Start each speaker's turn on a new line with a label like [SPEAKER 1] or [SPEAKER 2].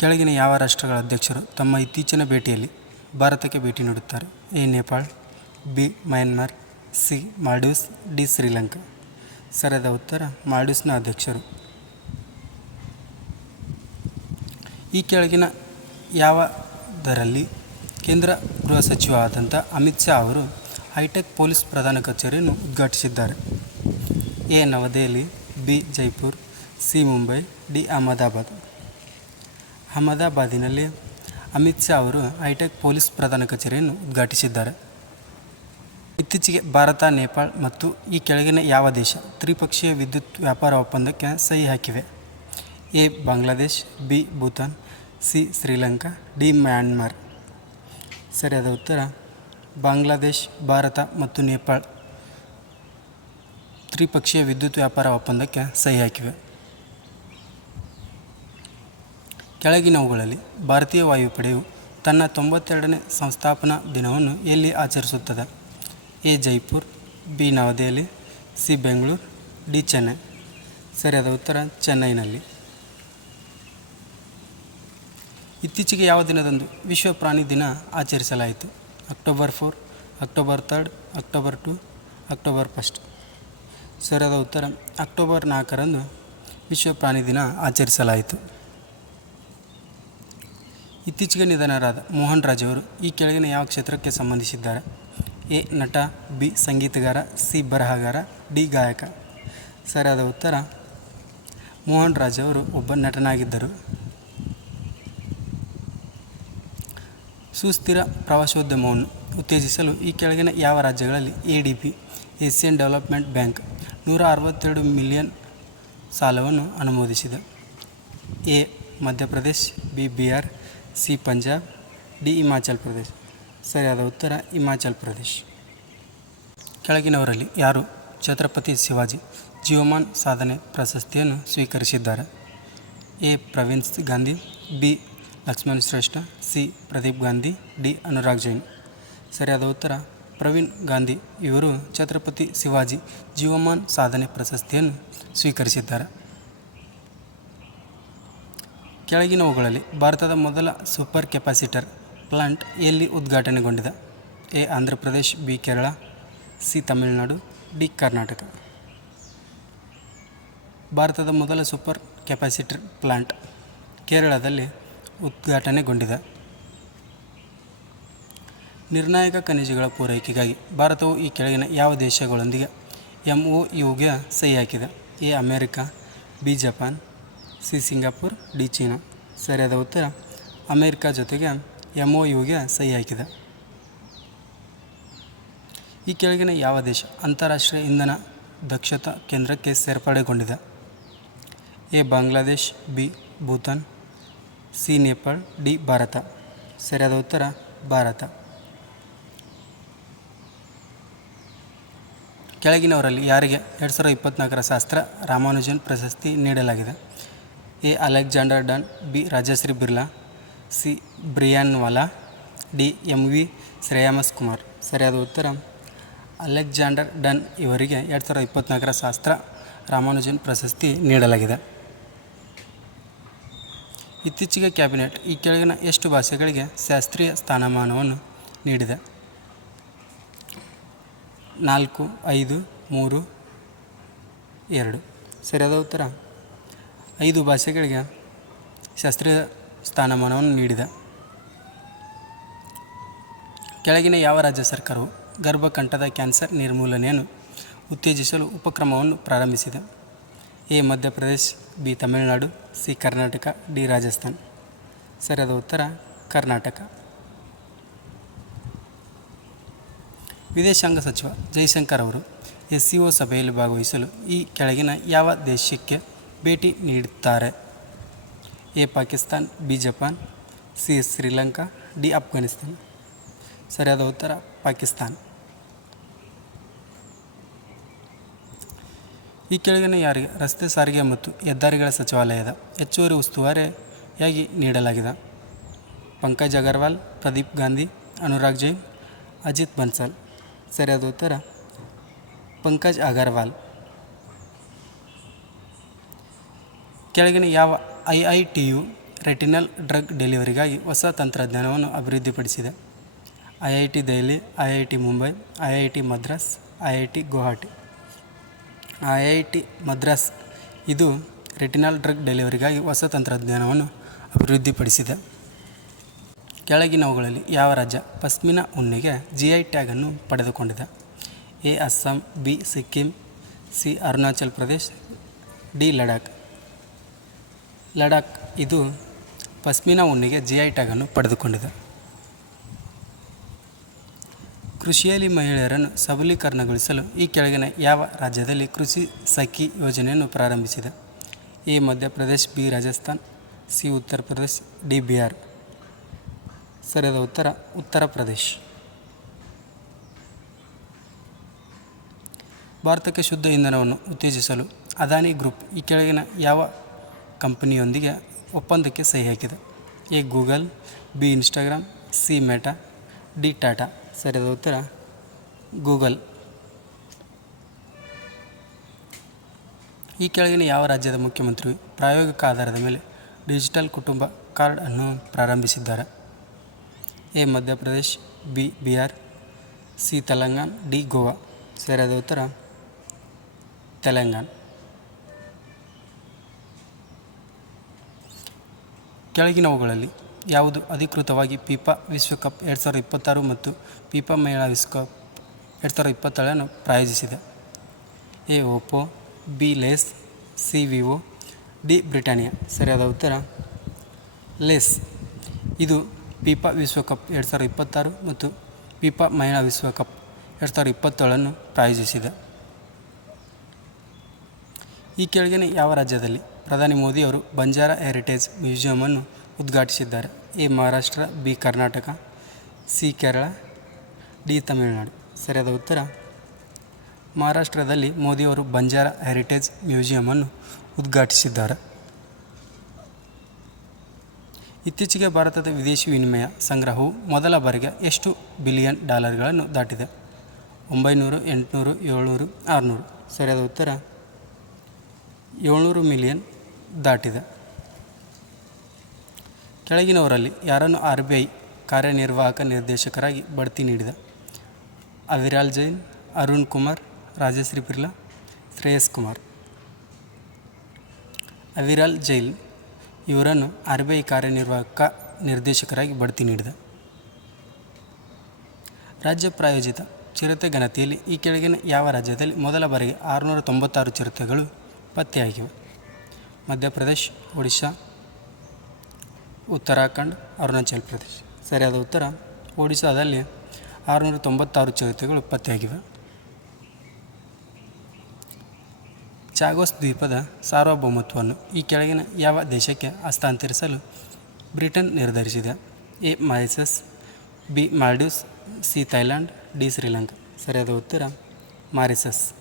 [SPEAKER 1] ಕೆಳಗಿನ ಯಾವ ರಾಷ್ಟ್ರಗಳ ಅಧ್ಯಕ್ಷರು ತಮ್ಮ ಇತ್ತೀಚಿನ ಭೇಟಿಯಲ್ಲಿ ಭಾರತಕ್ಕೆ ಭೇಟಿ ನೀಡುತ್ತಾರೆ? A, Nepal, B, Myanmar, C, Maldives, D, Sri Lanka. ಸರಿಯಾದ ಉತ್ತರ, ಮಾಲ್ಡೀವ್ಸ್ನ ಅಧ್ಯಕ್ಷರು. ಈ ಕೆಳಗಿನ ಯಾವುದರಲ್ಲಿ ಕೇಂದ್ರ ಗೃಹ ಸಚಿವ ಆದಂಥ ಅಮಿತ್ ಶಾ ಅವರು ಹೈಟೆಕ್ ಪೊಲೀಸ್ ಪ್ರಧಾನ ಕಚೇರಿಯನ್ನು ಉದ್ಘಾಟಿಸಿದ್ದಾರೆ. A, Navadehali, B, Jaipur, C, Mumbai, D, Ahmedabad. ಅಹಮದಾಬಾದಿನಲ್ಲಿ Amit Shah ಅವರು ಹೈಟೆಕ್ ಪೊಲೀಸ್ ಪ್ರಧಾನ ಕಚೇರಿಯನ್ನು ಉದ್ಘಾಟಿಸಿದ್ದಾರೆ. ಇತ್ತೀಚೆಗೆ ಭಾರತ, ನೇಪಾಳ ಮತ್ತು ಈ ಕೆಳಗಿನ ಯಾವ ದೇಶ ತ್ರಿಪಕ್ಷೀಯ ವಿದ್ಯುತ್ ವ್ಯಾಪಾರ ಒಪ್ಪಂದಕ್ಕೆ ಸಹಿ ಹಾಕಿವೆ? A, Bangladesh, B, Bhutan, C, Sri Lanka, D, Myanmar. ಸರಿಯಾದ ಉತ್ತರ, ಬಾಂಗ್ಲಾದೇಶ್, ಭಾರತ ಮತ್ತು ನೇಪಾಳ. ತ್ರಿಪಕ್ಷೀಯ ವಿದ್ಯುತ್ ವ್ಯಾಪಾರ ಒಪ್ಪಂದಕ್ಕೆ ಸಹಿ ಹಾಕಿವೆ. ಕೆಳಗಿನವುಗಳಲ್ಲಿ ಭಾರತೀಯ ವಾಯುಪಡೆಯು ತನ್ನ ತೊಂಬತ್ತೆರಡನೇ ಸಂಸ್ಥಾಪನಾ ದಿನವನ್ನು ಎಲ್ಲಿ ಆಚರಿಸುತ್ತದೆ? A. Jaipur, B. Navadehali, C. Bengaluru, D. Chennai. ಸರಿಯಾದ ಉತ್ತರ ಚೆನ್ನೈನಲ್ಲಿ. ಇತ್ತೀಚೆಗೆ ಯಾವ ದಿನದಂದು ವಿಶ್ವ ಪ್ರಾಣಿ ದಿನ ಆಚರಿಸಲಾಯಿತು? October four, October third October two, October first. ಸರಿಯಾದ ಉತ್ತರ ಅಕ್ಟೋಬರ್ ನಾಲ್ಕರಂದು ವಿಶ್ವ ಪ್ರಾಣಿ ದಿನ ಆಚರಿಸಲಾಯಿತು. ಇತ್ತೀಚೆಗೆ ನಿಧನರಾದ ಮೋಹನ್ ರಾಜ್ ಅವರು ಈ ಕೆಳಗಿನ ಯಾವ ಕ್ಷೇತ್ರಕ್ಕೆ ಸಂಬಂಧಿಸಿದ್ದಾರೆ? ಎ. ನಟ, ಬಿ. ಸಂಗೀತಗಾರ, ಸಿ. ಬರಹಗಾರ, ಡಿ. ಗಾಯಕ. ಸರಿಯಾದ ಉತ್ತರ, ಮೋಹನ್ ರಾಜ್ ಅವರು ಒಬ್ಬ ನಟನಾಗಿದ್ದರು. ಸುಸ್ಥಿರ ಪ್ರವಾಸೋದ್ಯಮವನ್ನು ಉತ್ತೇಜಿಸಲು ಈ ಕೆಳಗಿನ ಯಾವ ರಾಜ್ಯಗಳಲ್ಲಿ A D P, Asian development bank, ನೂರ ಅರವತ್ತೆರಡು ಮಿಲಿಯನ್ ಸಾಲವನ್ನು ಅನುಮೋದಿಸಿದೆ? A. Madhya Pradesh, B. Bihar C Punjab, D Himachal Pradesh. ಸರಿಯಾದ ಉತ್ತರ ಹಿಮಾಚಲ್ ಪ್ರದೇಶ್. ಕೆಳಗಿನವರಲ್ಲಿ ಯಾರು ಛತ್ರಪತಿ ಶಿವಾಜಿ ಜೀವಮಾನ್ ಸಾಧನೆ ಪ್ರಶಸ್ತಿಯನ್ನು ಸ್ವೀಕರಿಸಿದ್ದಾರೆ? A. Praveen Gandhi, B. Lakshman Shrestha, C. Pradeep Gandhi, D. Anurag Jain. ಸರಿಯಾದ ಉತ್ತರ ಪ್ರವೀಣ್ ಗಾಂಧಿ ಇವರು ಛತ್ರಪತಿ ಶಿವಾಜಿ ಜೀವಮಾನ್ ಸಾಧನೆ ಪ್ರಶಸ್ತಿಯನ್ನು ಸ್ವೀಕರಿಸಿದ್ದಾರೆ. ಕೆಳಗಿನವುಗಳಲ್ಲಿ ಭಾರತದ ಮೊದಲ ಸೂಪರ್ ಕೆಪಾಸಿಟರ್ ಪ್ಲಾಂಟ್ ಎಲ್ಲಿ ಉದ್ಘಾಟನೆಗೊಂಡಿದೆ? A. Andhra Pradesh B. Kerala, C. Tamil Nadu, D. Karnataka. ಭಾರತದ ಮೊದಲ ಸೂಪರ್ ಕೆಪಾಸಿಟರ್ ಪ್ಲಾಂಟ್ ಕೇರಳದಲ್ಲಿ ಉದ್ಘಾಟನೆಗೊಂಡಿದೆ. ನಿರ್ಣಾಯಕ ಖನಿಜಗಳ ಪೂರೈಕೆಗಾಗಿ ಭಾರತವು ಈ ಕೆಳಗಿನ ಯಾವ ದೇಶಗಳೊಂದಿಗೆ ಎಂ ಒ ಯುಗೆ ಸಹಿ ಹಾಕಿದೆ? A. America, B. Japan C Singapore, D China. ಸರಿಯಾದ ಉತ್ತರ ಅಮೇರಿಕಾ ಜೊತೆಗೆ ಎಂ ಒ ಯುಗೆ ಸಹಿ ಹಾಕಿದೆ. ಈ ಕೆಳಗಿನ ಯಾವ ದೇಶ ಅಂತಾರಾಷ್ಟ್ರೀಯ ಇಂಧನ ದಕ್ಷತಾ ಕೇಂದ್ರಕ್ಕೆ ಸೇರ್ಪಡೆಗೊಂಡಿದೆ? A, Bangladesh, B, Bhutan, C, Nepal, D, Bharata. ಸರಿಯಾದ ಉತ್ತರ ಭಾರತ. ಕೆಳಗಿನವರಲ್ಲಿ ಯಾರಿಗೆ ಎರಡು ಸಾವಿರದ ಇಪ್ಪತ್ತ್ನಾಲ್ಕರ ಶಾಸ್ತ್ರ ರಾಮಾನುಜನ್ ಪ್ರಶಸ್ತಿ ನೀಡಲಾಗಿದೆ? A Alexander Dunn, B Rajashree Birla, C Brian Wala, D M V Shreyams Kumar. ಸರಿಯಾದ ಉತ್ತರ? ಅಲೆಕ್ಸಾಂಡರ್ ಡನ್ ಇವರಿಗೆ ಎರಡು ಸಾವಿರದ ಇಪ್ಪತ್ತ್ನಾಲ್ಕರ ಶಾಸ್ತ್ರ ರಾಮಾನುಜನ್ ಪ್ರಶಸ್ತಿ ನೀಡಲಾಗಿದೆ. ಇತ್ತೀಚೆಗೆ ಕ್ಯಾಬಿನೆಟ್ ಈ ಕೆಳಗಿನ ಎಷ್ಟು ಭಾಷೆಗಳಿಗೆ ಶಾಸ್ತ್ರೀಯ ಸ್ಥಾನಮಾನವನ್ನು ನೀಡಿದೆ? ನಾಲ್ಕು, ಐದು, ಮೂರು, ಎರಡು. ಸರಿಯಾದ ಉತ್ತರ? ಐದು ಭಾಷೆಗಳಿಗೆ ಶಾಸ್ತ್ರೀಯ ಸ್ಥಾನಮಾನವನ್ನು ನೀಡಿದೆ. ಕೆಳಗಿನ ಯಾವ ರಾಜ್ಯ ಸರ್ಕಾರವು ಗರ್ಭಕಂಠದ ಕ್ಯಾನ್ಸರ್ ನಿರ್ಮೂಲನೆಯನ್ನು ಉತ್ತೇಜಿಸಲು ಉಪಕ್ರಮವನ್ನು ಪ್ರಾರಂಭಿಸಿದೆ? A, Madhya Pradesh, B, Tamil Nadu, C, Karnataka, D, Rajasthan. ಸರಿಯಾದ ಉತ್ತರ ಕರ್ನಾಟಕ. ವಿದೇಶಾಂಗ ಸಚಿವ ಜೈಶಂಕರ್ ಅವರು ಎಸ್ ಸಿ ಒ ಸಭೆಯಲ್ಲಿ ಭಾಗವಹಿಸಲು ಈ ಕೆಳಗಿನ ಯಾವ ದೇಶಕ್ಕೆ ಭೇಟಿ ನೀಡುತ್ತಾರೆ. A Pakistan, B Japan, C Sri Lanka, D Afghanistan ಸರಿಯಾದ ಉತ್ತರ, ಪಾಕಿಸ್ತಾನ್. ಈ ಕೆಳಗಿನ ಯಾರಿಗೆ? ರಸ್ತೆ ಸಾರಿಗೆ ಮತ್ತು ಹೆದ್ದಾರಿಗಳ ಸಚಿವಾಲಯದ ಹೆಚ್ಚುವರಿ ಉಸ್ತುವಾರಿಯಾಗಿ ನೀಡಲಾಗಿದೆ. ಪಂಕಜ್ ಅಗರ್ವಾಲ್, ಪ್ರದೀಪ್ ಗಾಂಧಿ, ಅನುರಾಗ್ ಜೈನ್, ಅಜಿತ್ ಬನ್ಸಲ್. ಸರಿಯಾದ ಉತ್ತರ, ಪಂಕಜ್ ಅಗರ್ವಾಲ್. ಕೆಳಗಿನ ಯಾವ ಐ ಐ ಟಿ ಯು ರೆಟಿನಲ್ ಡ್ರಗ್ ಡೆಲಿವರಿಗಾಗಿ ಹೊಸ ತಂತ್ರಜ್ಞಾನವನ್ನು ಅಭಿವೃದ್ಧಿಪಡಿಸಿದೆ. I I T Delhi, I I T Mumbai, I I T Madras, I I T Guwahati. I I T Madras ಇದು ರೆಟಿನಲ್ ಡ್ರಗ್ ಡೆಲಿವರಿಗಾಗಿ ಹೊಸ ತಂತ್ರಜ್ಞಾನವನ್ನು ಅಭಿವೃದ್ಧಿಪಡಿಸಿದೆ. ಕೆಳಗಿನವುಗಳಲ್ಲಿ ಯಾವ ರಾಜ್ಯ ಪಶ್ಮಿನಾ ಉಣ್ಣೆಗೆ ಜಿ ಐ ಟ್ಯಾಗನ್ನು ಪಡೆದುಕೊಂಡಿದೆ? A Assam, B Sikkim, C Arunachal Pradesh, D Ladakh. Ladakh ಇದು ಪಶ್ಮಿನಾ ಉಣ್ಣೆಗೆ ಜಿ ಐ ಟ್ಯಾಗನ್ನು ಪಡೆದುಕೊಂಡಿದೆ. ಕೃಷಿಯಲ್ಲಿ ಮಹಿಳೆಯರನ್ನು ಸಬಲೀಕರಣಗೊಳಿಸಲು ಈ ಕೆಳಗಿನ ಯಾವ ರಾಜ್ಯದಲ್ಲಿ ಕೃಷಿ ಸಖಿ ಯೋಜನೆಯನ್ನು ಪ್ರಾರಂಭಿಸಿದೆ? A. Madhya Pradesh, B. Rajasthan, C. Uttar Pradesh, D. Bihar. ಸರಿಯಾದ ಉತ್ತರ ಉತ್ತರ ಪ್ರದೇಶ್. ಭಾರತಕ್ಕೆ ಶುದ್ಧ ಇಂಧನವನ್ನು ಉತ್ತೇಜಿಸಲು ಅದಾನಿ ಗ್ರೂಪ್ ಈ ಕೆಳಗಿನ ಯಾವ ಕಂಪನಿಯೊಂದಿಗೆ ಒಪ್ಪಂದಕ್ಕೆ ಸಹಿ ಹಾಕಿದೆ. A Google, B Instagram, C Meta, D Tata. ಸರಿಯಾದ ಉತ್ತರ ಗೂಗಲ್. ಈ ಕೆಳಗಿನ ಯಾವ ರಾಜ್ಯದ ಮುಖ್ಯಮಂತ್ರಿ ಪ್ರಾಯೋಗಿಕ ಆಧಾರದ ಮೇಲೆ ಡಿಜಿಟಲ್ ಕುಟುಂಬ ಕಾರ್ಡ್ ಅನ್ನು ಪ್ರಾರಂಭಿಸಿದ್ದಾರೆ? A, Madhya Pradesh, B, Bihar, C, Telangana, D, Goa. ಸರಿಯಾದ ಉತ್ತರ ತೆಲಂಗಾಣ. ಕೆಳಗಿನವುಗಳಲ್ಲಿ ಯಾವುದು ಅಧಿಕೃತವಾಗಿ ಫಿಫಾ ವಿಶ್ವಕಪ್ ಎರಡು ಸಾವಿರದ ಇಪ್ಪತ್ತಾರು ಮತ್ತು ಫಿಫಾ ಮಹಿಳಾ ವಿಶ್ವಕಪ್ ಎರಡು ಸಾವಿರದ ಇಪ್ಪತ್ತೇಳನ್ನು ಪ್ರಾಯೋಜಿಸಿದೆ. A Oppo B Lay's, C Vivo D Britannia. ಸರಿಯಾದ ಉತ್ತರ? ಲೇಸ್. ಇದು ಫಿಫಾ ವಿಶ್ವಕಪ್ ಎರಡು ಸಾವಿರದ ಇಪ್ಪತ್ತಾರು ಮತ್ತು ಫಿಫಾ ಮಹಿಳಾ ವಿಶ್ವಕಪ್ ಎರಡು ಸಾವಿರದ ಇಪ್ಪತ್ತೇಳನ್ನು ಪ್ರಾಯೋಜಿಸಿದೆ. ಈ ಕೆಳಗಿನ ಯಾವ ರಾಜ್ಯದಲ್ಲಿ ಪ್ರಧಾನಿ ಮೋದಿಯವರು ಬಂಜಾರ ಹೆರಿಟೇಜ್ ಮ್ಯೂಸಿಯಮನ್ನು ಉದ್ಘಾಟಿಸಿದ್ದಾರೆ. A Maharashtra, B Karnataka, C Kerala, D Tamil Nadu. ಸರಿಯಾದ ಉತ್ತರ? ಮಹಾರಾಷ್ಟ್ರದಲ್ಲಿ ಮೋದಿಯವರು ಬಂಜಾರ ಹೆರಿಟೇಜ್ ಮ್ಯೂಸಿಯಮನ್ನು ಉದ್ಘಾಟಿಸಿದ್ದಾರೆ. ಇತ್ತೀಚೆಗೆ ಭಾರತದ ವಿದೇಶಿ ವಿನಿಮಯ ಸಂಗ್ರಹವು ಮೊದಲ ಬಾರಿಗೆ ಎಷ್ಟು ಬಿಲಿಯನ್ ಡಾಲರ್ಗಳನ್ನು ದಾಟಿದೆ? ಒಂಬೈನೂರು, ಎಂಟುನೂರು, ಏಳ್ನೂರು, ಆರುನೂರು. ಸರಿಯಾದ ಉತ್ತರ? ಏಳ್ನೂರು ಮಿಲಿಯನ್ ದಾಟಿದೆ. ಕೆಳಗಿನವರಲ್ಲಿ ಯಾರನ್ನು ಆರ್ ಬಿ ಐ ಕಾರ್ಯನಿರ್ವಾಹಕ ನಿರ್ದೇಶಕರಾಗಿ ಬಡ್ತಿ ನೀಡಿದೆ? ಅವಿರಾಲ್ ಜೈನ್, ಅರುಣ್ ಕುಮಾರ್, ರಾಜಶ್ರೀ ಬಿರ್ಲಾ, ಶ್ರೇಯಸ್ ಕುಮಾರ್. ಅವಿರಾಲ್ ಜೈನ್ ಇವರನ್ನು ಆರ್ ಬಿ ಐ ಕಾರ್ಯನಿರ್ವಾಹಕ ನಿರ್ದೇಶಕರಾಗಿ ಬಡ್ತಿ ನೀಡಿದೆ. ರಾಜ್ಯ ಪ್ರಾಯೋಜಿತ ಚಿರತೆ ಗಣತಿಯಲ್ಲಿ ಈ ಕೆಳಗಿನ ಯಾವ ರಾಜ್ಯದಲ್ಲಿ ಮೊದಲ ಬಾರಿಗೆ ಆರುನೂರ ತೊಂಬತ್ತಾರು ಚಿರತೆಗಳು ಪತ್ತೆಯಾಗಿವೆ? ಮಧ್ಯಪ್ರದೇಶ್ ಒಡಿಶಾ, ಉತ್ತರಾಖಂಡ್, ಅರುಣಾಚಲ್ ಪ್ರದೇಶ್. ಸರಿಯಾದ ಉತ್ತರ, ಒಡಿಶಾದಲ್ಲಿ ಆರುನೂರ ತೊಂಬತ್ತಾರು ಚಿರತೆಗಳು ಪತ್ತೆಯಾಗಿವೆ. ಚಾಗೋಸ್ ದ್ವೀಪದ ಸಾರ್ವಭೌಮತ್ವವನ್ನು ಈ ಕೆಳಗಿನ ಯಾವ ದೇಶಕ್ಕೆ ಹಸ್ತಾಂತರಿಸಲು ಬ್ರಿಟನ್ ನಿರ್ಧರಿಸಿದೆ? A Mauritius B, Maldives, C, Thailand, D, Sri Lanka. ಸರಿಯಾದ ಉತ್ತರ, ಮಾರಿಸಸ್.